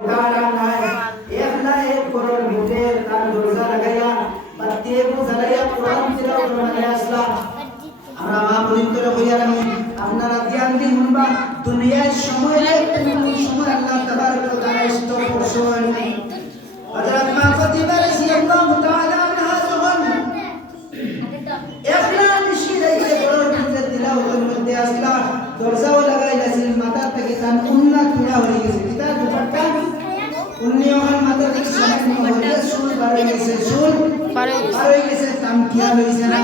उदाहरण है एक ना एक करोड़ मिले कान दरजा लगाया बत्ती को जलाया कुरान तिलावत करने আসলা আমরা মা বলিন্দরে হইয়ালাম আপনারা ধ্যান দিন মুনবা দুনিয়ার সময়ে সময় আল্লাহ তাবারক ওয়া তাআলা ইস্তো করছেন হযরত মা ফাতিমা রাদিয়াল্লাহু তাআলা আনহা যখন একলা নিশিরাইতে করার মধ্যে তিলাওয়াতের মধ্যে আসলা দরজাও লাগাইলাছিল মাথা থেকে কান উন্না খুলা হয়ে গেছে কিতা দুপাট্টা উন্নিয়মান মাথা থেকে সামনে হয়ে সুল বাড়ে গেছে সুল বাড়ে গেছে তাম কিয়া হইছে না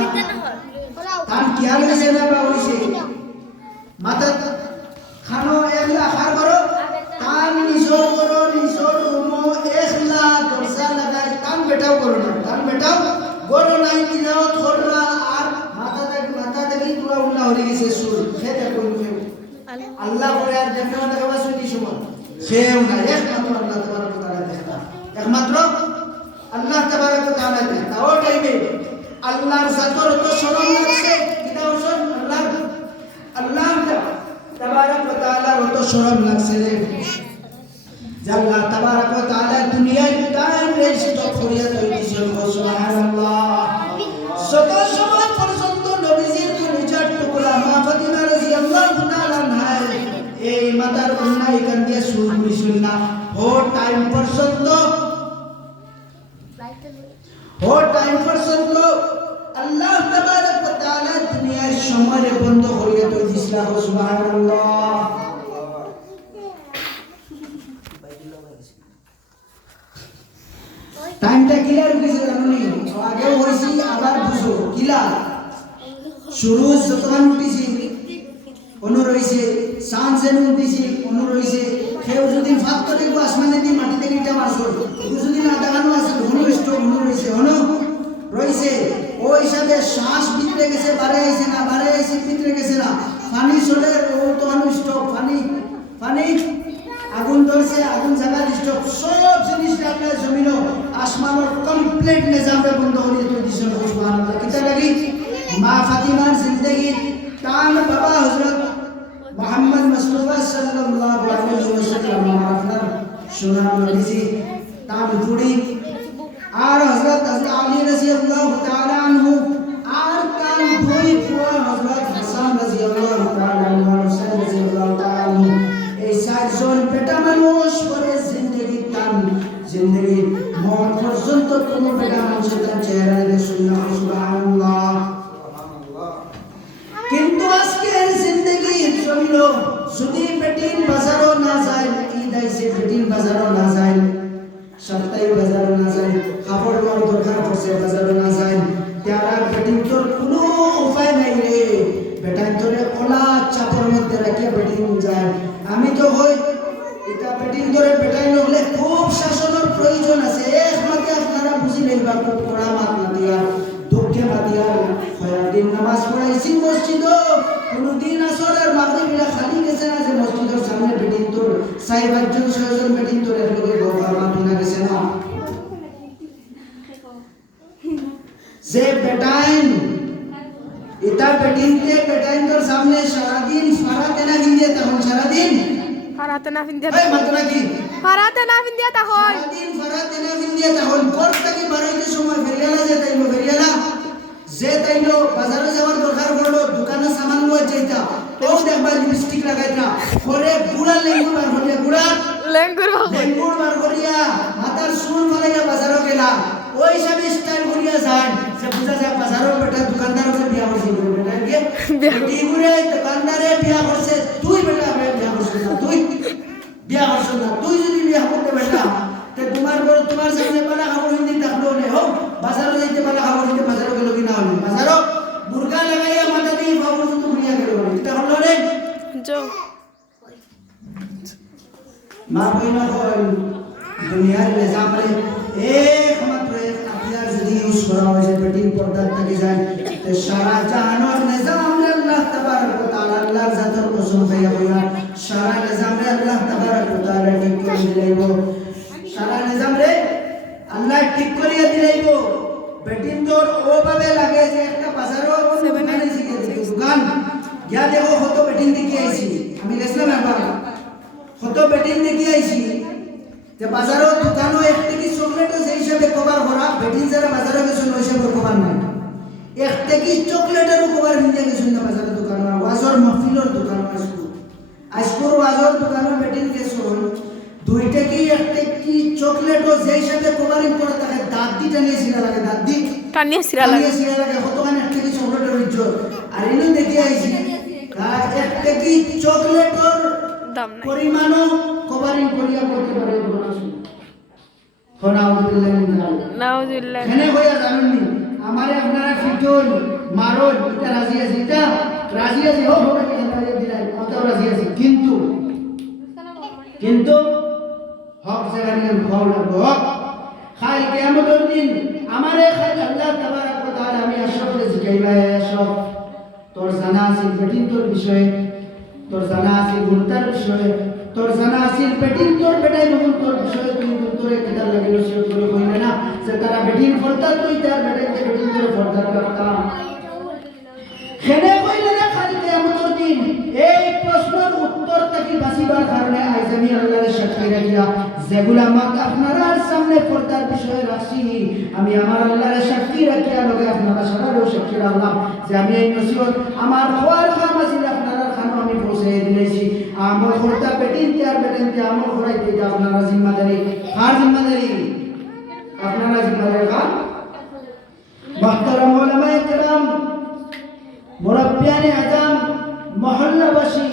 তাম কিয়া হইছে না বা হইছে মাথা খানো একলা খার করো তাম নিশোর করো নিশোর রুমো একলা দরজা লাগাই তাম বেটাও করো না তাম বেটাও গরো নাই তিলাওয়াত কররা আর মাথা থেকে পুরো উল্লা হয়ে গেছে সুর খেতে কোন আল্লাহ করে আর দেখো না দেখবা সুনি সময় খেও না একমাত্র আল্লাহ তাবারক ওয়া তাআলা দেখতা একমাত্র আল্লাহ তাবারক ওয়া তাআলা দেখতা ও টাইমে আল্লাহর জাতর তো শরম লাগছে কিনা ওজন আল্লাহ তাবারক ওয়া তাআলার তো শরম লাগছে রে যে আল্লাহ তাবারক ওয়া তাআলা দুনিয়ায় কায়েম রেখে তো ফরিয়াদ হইছে সুবহানাল্লাহ সত সময় পর্যন্ত নবীজির কলিজার টুকরা মা ফাতিমা রাদিয়াল্লাহু তাআলা আনহা এই মাতার উন্নাই কান দিয়ে সুর মিশুল না ও টাইম পর্যন্ত আল্লাহ তাবারক ওয়া তাআলা দুনিয়ার সময় বন্ধ করিয়া তো দিছিলা সুবহানাল্লাহ টাইমটা ক্লিয়ার হইছে জানুনি আগে হইছি আবার বুঝো কিলা শুরু যতক্ষণ উঠিছি অনু রইছে সান যেন উঠিছি অনু রইছে কেউ যদি ফাঁক করে আসমানে দিয়ে মাটি থেকে ইটা মারছো যদি না দাঁড়ানো আছে অনু স্টক অনু রইছে অনু রইছে ও হিসাবে শ্বাস ভিতরে গেছে বারে আইছে না বারে আইছে ভিতরে গেছে না পানি চলে ও তো অনু স্টক পানি আগুন ধরছে আগুন জায়গা স্টক সব জিনিসটা আপনার জমিন আসমানের কমপ্লিট নিজামে বন্ধ করে দিয়েছে সুবহানাল্লাহ কিতা লাগি মা ফাতিমার জিন্দেগি কান বাবা হযরত মুহাম্মদ মুস্তাফা সাল্লাল্লাহু আলাইহি ওয়াসাল্লাম আপনার সোনার নবীজি তার জুড়ি আর হযরত আলী রাদিয়াল্লাহু তাআলা আনহু আর কান দুই পুয়া হযরত হাসান রাদিয়াল্লাহু তাআলা আনহু হুসাইন রাদিয়াল্লাহু তাআলা আনহু এই চারজন বেটা মানুষ পরে জিন্দেগি মত পর্যন্ত কোন বেটা মানুষের চেহারা দেখুন না সুবহানাল্লাহ কিন্তু আজকের জিন্দেগি চলিল যদি বেটিন বাজারও না যায় ঈদ আইছে বেটিন বাজারও না যায় সপ্তাহে বাজারও না যায় কাপড় নেওয়ার দরকার পড়ছে বাজারও না যায় তারা বেটিন তোর কোনো উপায় নাই রে বেটান তোরে ওলা চাপের মধ্যে রাখিয়া বেটিন যায় আমি তো হই এটা বেটিন তোরে বেটাই নহলে খুব শাসনের প্রয়োজন আছে একমাত্র আপনারা বুঝি লইবা খুব কড়া মাত না দিয়া দুঃখে মাতিয়া দিন নামাজ পড়াইছি মসজিদ কোনদিন আসরের মাগরিবরা খালি গেছে না যে মসজিদের সামনে বেটিন তোর সাইবাজন ছয়জন বেটিন তোর এর লগে গোবার মাতুনা গেছে না যে বেটাইন এটা বেটাইন তোর সামনে সারা দিন ফারাতে না ভিন্দে তখন সারা দিন ফারাতে না ভিন্দে এই মাতুনা কি ফারাতে না ভিন্দে তখন সারা দিন ফারাতে না ভিন্দে তখন কোর থেকে বাড়াইতে সময় ফেরিয়ালা ফেরিয়ালা যে তাইলো বাজারে যাওয়ার দরকার পড়লো দোকানে সামান লওয়া যাইতা তো দেখবা লিপস্টিক লাগাইতা পরে গুড়া লেঙ্গুর বার করিয়া মাথার চুল ফালাইয়া বাজারে গেলা ওই হিসাবে স্টাইল করিয়া যান যে বুঝা যায় বাজারের বেটা দোকানদারকে বিয়া করছে বেটা কি বিগুরে দোকানদারে বিয়া করছে তুই বেটা বিয়া করছিস না তুই বিয়া করছিস না তুই যদি বিয়া করতে বেটা তে তোমার সামনে পালা খাবার হিন্দি থাকলো নে হোক বাজারে যাইতে পালা খাবার হিন্দি বাজারে গেল কি না হলো বাজারে মুরগা লাগাইয়া মাথা দিয়ে বাবু তো বুড়িয়া গেল এটা হলো রে জো মা বইনা কই দুনিয়ার নিজাম রে একমাত্র এক আপিয়ার যদি ইউজ করা হয় যে বেটিং পর্দা থেকে যায় তে সারা জাহানের নিজাম রে আল্লাহ তাবারক ওয়া তাআলা আল্লাহর জাতের কসম খাইয়া বইয়া সারা নিজাম রে আল্লাহ তাবারক ওয়া তাআলা ঠিক করে দিলাইবো সারা নিজাম রে আল্লাহ ঠিক করিয়া দিলাইব বেটিন তোর ওভাবে লাগে যে একটা বাজারও দোকানে শিখে দোকান গিয়া দেখো কত বেটিন দেখি আইছি আমি গেছিলাম একবার কত বেটিন দেখি আইছি যে বাজারের দোকানও একটি কি চকলেটও যে হিসাবে কভার করা বেটিন যারা বাজারে গেছিল ওই হিসাবে কভার নাই একটা কি চকলেটেরও কভার নিয়ে গেছিল না বাজারের দোকান ওয়াজর মাহফিলের দোকান আজকুর ওয়াজর দোকানে বেটিন গেছিল দুইটা কি একটা কি চকলেটও যে হিসাবে কভারিং করে তাকে দাঁত দি টানিয়ে ছিঁড়া লাগে দাঁত দি টানিয়ে ছিঁড়া লাগে কতখানি একটা কি চকলেটের ইজ্জত আর এনে দেখে আইছি একটা কি চকলেটের দাম নাই পরিমাণও কভারিং করিয়া করতে পারে নাউজুবিল্লাহ এখানে হইয়া জানেননি আমারে আপনারা ফিটল মারল এটা রাজি আছে এটা রাজি আছে হোক হোক দিলাই কত রাজি আছে কিন্তু হক জায়গায় খাও লাগবে হক খাই কিয়ামতের দিন আমারে খাই আল্লাহ তাবারক ওয়া তাআলা আমি আশরাফে জিকাইবা সব তোর জানা আছে বেটিন তোর বিষয়ে তোর জানা আছে গুণতার বিষয়ে তোর জানা আছে বেটিন তোর বেটাই নতুন তোর বিষয়ে তুই তোরে কিতাব লাগিল সে তোরে কইলে না যে তারা বেটিন ফলতা তুই তার বেটাইতে বেটিন তোর ফলতা রাখতাম খেনে কইলে না খালি কিয়ামতের দিন এই প্রশ্নের উত্তর থেকে বাঁচিবার কারণে আজ আমি আল্লাহর সাক্ষী রাখিয়া যেগুলা আমাকে আপনারা সামনে পর্দার বিষয়ে রাখছি আমি আমার আল্লাহর সাক্ষী রাখিয়া লগে আপনারা সবারও সাক্ষী রাখলাম যে আমি এই নসিহত আমার হওয়ার কাম আছিল আপনারা খানো আমি পৌঁছে দিয়েছি আমার পর্দা বেটিনতে আর বেটিনতে আমার করাইতে আপনারা জিম্মাদারি কার জিম্মাদারি আপনারা জিম্মাদারি কার মুহতারাম উলামায়ে কেরাম মুরব্বিয়ানে আজম মহল্লাবাসী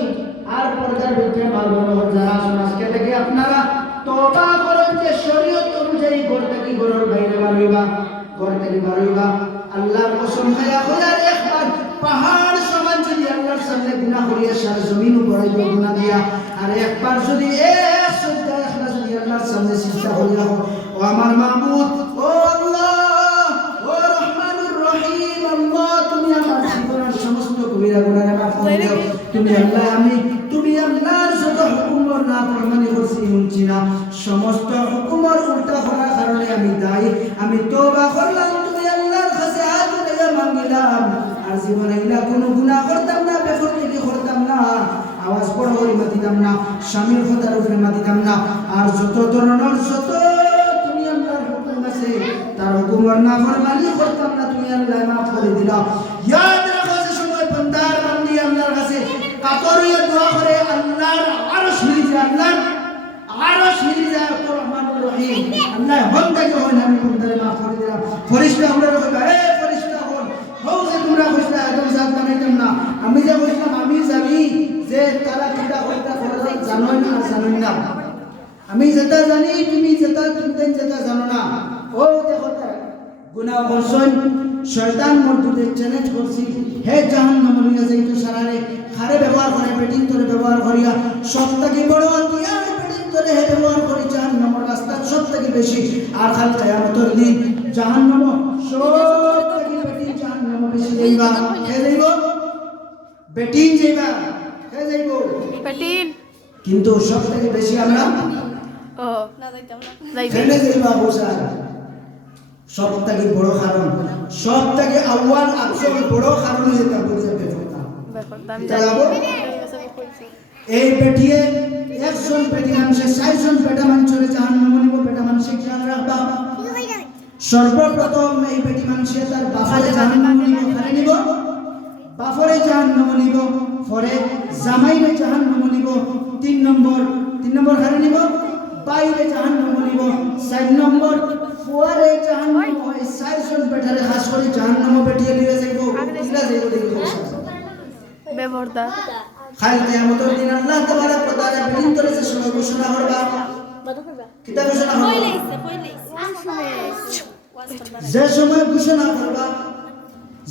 আর পর্দার ভিতরে মালবো যারা আসুন আজকে থেকে আপনারা তওবা করেন যে শরীয়ত অনুযায়ী ঘর থেকে ঘরের বাইরে বাড়িবা ঘর থেকে বাড়িবা আল্লাহর কসম খায়া খোদার একবার পাহাড় সমান যদি আল্লাহর সামনে গুনাহ করিয়া সারা জমিন উপরে গুনাহ দিয়া আর একবার যদি এক সজদা ইখলাস যদি আল্লাহর সামনে সিজদা করিয়া ও আমার মাবুদ ও আল্লাহ ও রহমানুর রহিম আল্লাহ তুমি আমার জীবনের সমস্ত কবিরা গুনাহ মাফ করে দাও তুমি আল্লাহর যত হুকুমের নাফরমানি করছি শুনছি না সমস্ত হুকুমের উল্টা করার কারণে আমি দায়ী আমি তওবা করলাম তুমি আল্লাহর কাছে হাত তুলে মাগিলাম আর জীবনে ইলা কোনো গুনাহ করতাম না বেফরমানি করতাম না আওয়াজ বড় করে মাতিতাম না স্বামীর কথার উপরে মাতিতাম না আর যত ধরনের যত তুমি আল্লাহর হুকুম আছে তার হুকুমের নাফরমানি করতাম না তুমি আল্লাহ মাফ করে দিলাম ইয়াদ রাখো যে সময় বান্দার বান্দি আল্লাহর কাছে কাতরিয়া দোয়া করে আল্লাহর আরশ মিলে যায় আল্লাহর আরশ মিলে যায় রহমানুর রহিম আল্লাহ বান্দাকে হয় আমি বান্দারে মাফ করে দিলাম ফেরেশতা আমরা কইবা এ ফেরেশতা হল হও যে তোমরা কইতা একদম জাত বানাইতাম না আমি যে কইলাম আমি জানি যে তারা কিটা কইতা ফরজ জানোই না জানোই না আমি যেটা জানি তুমি যেটা জানো না ও দেখো গুনাহ করছন শয়তান মর্দুতে চ্যালেঞ্জ করছি হে জাহান্নাম নিয়ে যাইতো সারারে খারে ব্যবহার করে বেটিন তোরে ব্যবহার করিয়া সব থেকে বড় হতিয়ার বেটিন তোরে হে ব্যবহার করি জাহান্নামের রাস্তা সব থেকে বেশি আর কাল কিয়ামতের দিন জাহান্নাম সব থেকে বেটিন জাহান্নাম বেশি যাইবা কে যাইব বেটিন যাইবা কে যাইব বেটিন কিন্তু সব থেকে বেশি আমরা ও না যাইতাম না কেন যাইবা বসা সব থেকে বড় কারণ সব থেকে আউয়াল আসল বড় কারণ যেটা বুঝে বেফরতা এই পেটিয়ে একজন পেটি মানুষে 60 জন পেটা মানুষের জাহান্নাম নিব পেটা মানুষে খেয়াল রাখবা সর্বপ্রথম এই পেটি মানুষে তার বাফরে জাহান্নাম নিব খারে নিব বাফরে জাহান্নাম নিব পরে জামাইরে জাহান্নাম নিব 3 নম্বর খারে নিব বাইরে জাহান্নাম নিব 4 নম্বর ফুয়ারে জাহান্নাম হয় 4 জন পেটারে খাস করে জাহান্নাম পেটিয়ে লিয়ে যাইব কিলা যাইব দেখো বেবরদা খাল কিয়ামতের দিন আল্লাহ তাবারক ওয়া তাআলা বিন তোরে যে সময় ঘোষণা করবা কিতা ঘোষণা করবা যে সময় ঘোষণা করবা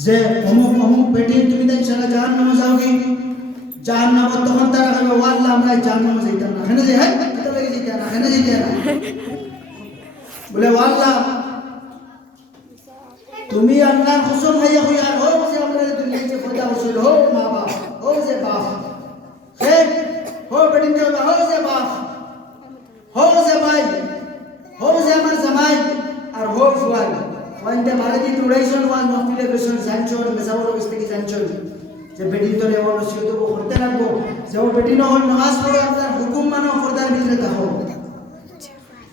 যে অমুক বেটি তুমি তাই সারা জাহান্নামে যাওগে জাহান্নাম তখন তারা কইবে ও আল্লাহ আমরা জাহান্নামে যাইতাম না কেন যাই কিতা লাগে যাইতা না কেন যাইতা না বলে ও আল্লাহ তুমি আল্লাহর কসম খাইয়া কইয়া হোক যে আমরা দুনিয়াতে পয়দা হইছিল হোক মা বাপ হোক যে বাপ হে হো বেটিন কে হো যে বাপ হো যে ভাই হো যে আমার জামাই আর হো ফুয়ান ফুয়ানতে মারে দি উড়াইছন ওয়ান মফিলে বেশন জানছন মেসাওর অবস্থা কি জানছন যে বেটিন তো রে ওর নসিহত করতে লাগবো যে ও বেটিন হল নামাজ পড়ে আপনার হুকুম মানো পর্দার ভিতরে থাকো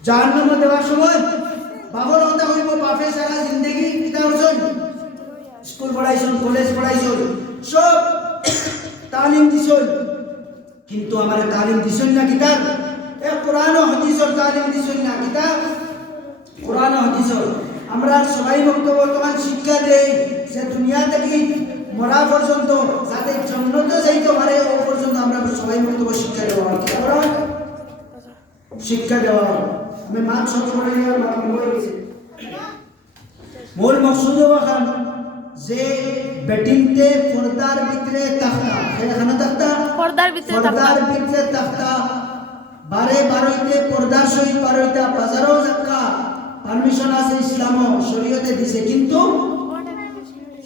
জাহান্নামে দেওয়ার সময় বাবর হতে হইব বাপে সারা জিন্দগি কিতা করছেন স্কুল পড়াইছেন কলেজ পড়াইছেন সব তালিম দিছেন কিন্তু আমারে তালিম দিছেন না কিতাব এ কোরআন ও হাদিসের তালিম দিছেন না কিতাব কোরআন ও হাদিসের আমরা সবাই বক্তব্য বর্তমান শিক্ষা দেই যে দুনিয়া থেকে মরা পর্যন্ত যাতে জান্নাতে যাইতে পারে ও পর্যন্ত আমরা সবাই বক্তব্য শিক্ষা দেওয়া শিক্ষা দেওয়া আমি মান সত্য করে নিয়ে বলে গেছি মূল মকসুদ ওখান যে বেটিংতে পর্দার ভিতরে তাখতা এখানে তাখতা পর্দার ভিতরে তাখতা বারে বারইতে পর্দার সহিত বারইতে বাজারও যাক্কা পারমিশন আছে ইসলাম শরীয়তে দিছে কিন্তু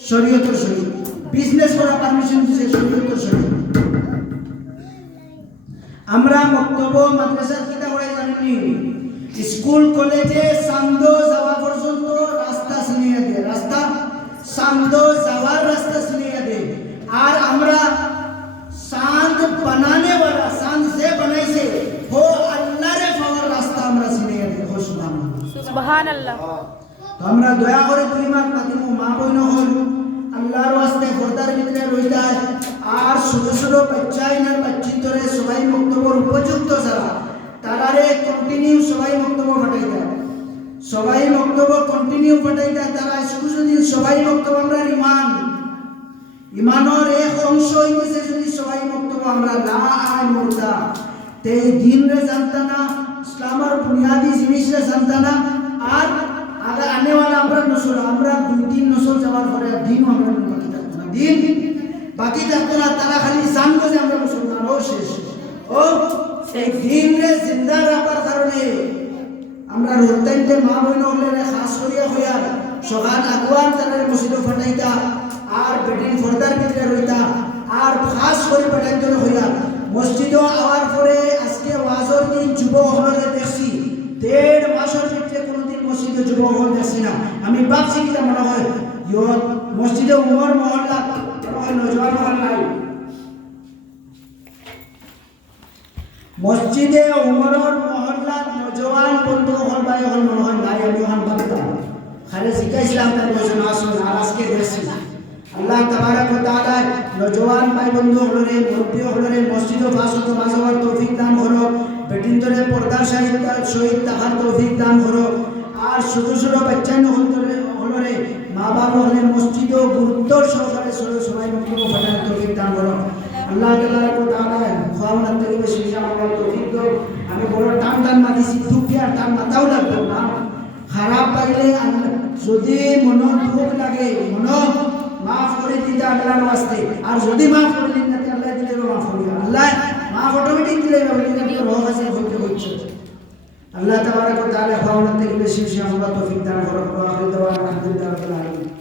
শরীয়তের সহিত বিজনেস করা পারমিশন দিছে শরীয়তের সহিত আমরা বক্তব্য মাদ্রাসা কিতা করে জানেননি স্কুল কলেজে সান্দ যাওয়া পর্যন্ত রাস্তা শুনিয়ে দেয় রাস্তা সান্দ যাওয়ার রাস্তা শুনিয়ে দেয় আর আমরা চাঁদ বানানে वाला চাঁদ যে বানাইছে ও আল্লাহর পাওয়ার রাস্তা আমরা শুনিয়ে দেয় ও সুবহানাল্লাহ তো আমরা দয়া করে দুই মাস মাতিমু মা বইন হল আল্লাহর ওয়াস্তে পর্দার ভিতরে রইতা আর ছোট ছোট বাচ্চা ইনার বাচ্চিতরে সবাই বক্তব্যের উপযুক্ত যারা তারারে কন্টিনিউ সবাই বক্তব্য ফাটাইতা সবাই বক্তব্য কন্টিনিউ ফাটাইতা তারা সুযোগদিন সবাই বক্তব্য আমরা ইমানের এক অংশ হইছে যদি সবাই বক্তব্য আমরা লা আয় মুর্দা তে দিন রে জানতা না ইসলামের বুনিয়াদি জিনিসরে জানতা না আর আগে আনে वाला আমরা নসল আমরা দুই তিন নসল যাওয়ার পরে দিন আমরা বাকি থাকতো না দিন বাকি থাকতো না তারা খালি জানতো যে আমরা মুসলমান ও শেষ ও সেই দিন রে জিন্দা রাখার কারণে আমরা রোতাইতে মা বইন হলে খাস করিয়া হইয়া সকাল আগুয়ার তাদের মসজিদে ফাটাইতা আর বেটিন ফর্দার ভিতরে রইতা আর খাস করে ফাটাইতে হইয়া মসজিদে আওয়ার পরে আজকে ওয়াজর দিন যুবক হলে দেখছি 1.5 মাসের ভিতরে কোনদিন মসজিদে যুবক হল দেখছি না আমি ভাবছি কি মনে হয় মসজিদে উমর মহল্লা নজওয়ান মহল্লা মসজিদে উমরের মহল্লা নজওয়ান বন্ধু হল ভাই হল মনে হয় নাই আমি ওখান ভাবতাম খালি শিখাইছিলাম তার বছর আসুন আর আজকে দেখছি আল্লাহ তাবারক ওয়া তাআলা নজওয়ান ভাই বন্ধু হলরে মুরব্বি হলরে মসজিদে ফাসত মাঝাবার তৌফিক দান করো বেটিনতরে পর্দার সহিত তাহার তৌফিক দান করো আর ছোট ছোট বাচ্চা হলরে মা বাবা হলে মসজিদে গুরুত্ব সহকারে সবাই বক্তব্য ফাটানোর তৌফিক দান করো আল্লাহ তাবারক ওয়া তাআলা খাওয়ানোর থেকে বেশি আমার তৌফিক দাও আমি বড় টান মাদিছি দুঃখে আর টান মাথাও লাগবে না খারাপ লাগলে যদি মন দুঃখ লাগে মন মাফ করে দিতে আল্লাহর ওয়াস্তে আর যদি মাফ করে দিন না আল্লাহ দিলে মাফ করবে আল্লাহ মাফ অটোমেটিক দিলে রোগ আছে হইতে হচ্ছে আল্লাহ তাবারক ওয়া তাআলা খাওয়ানোর থেকে বেশি আমরা তৌফিক দান করো আখির দাওয়ানা আলহামদুলিল্লাহ রাব্বিল আলামিন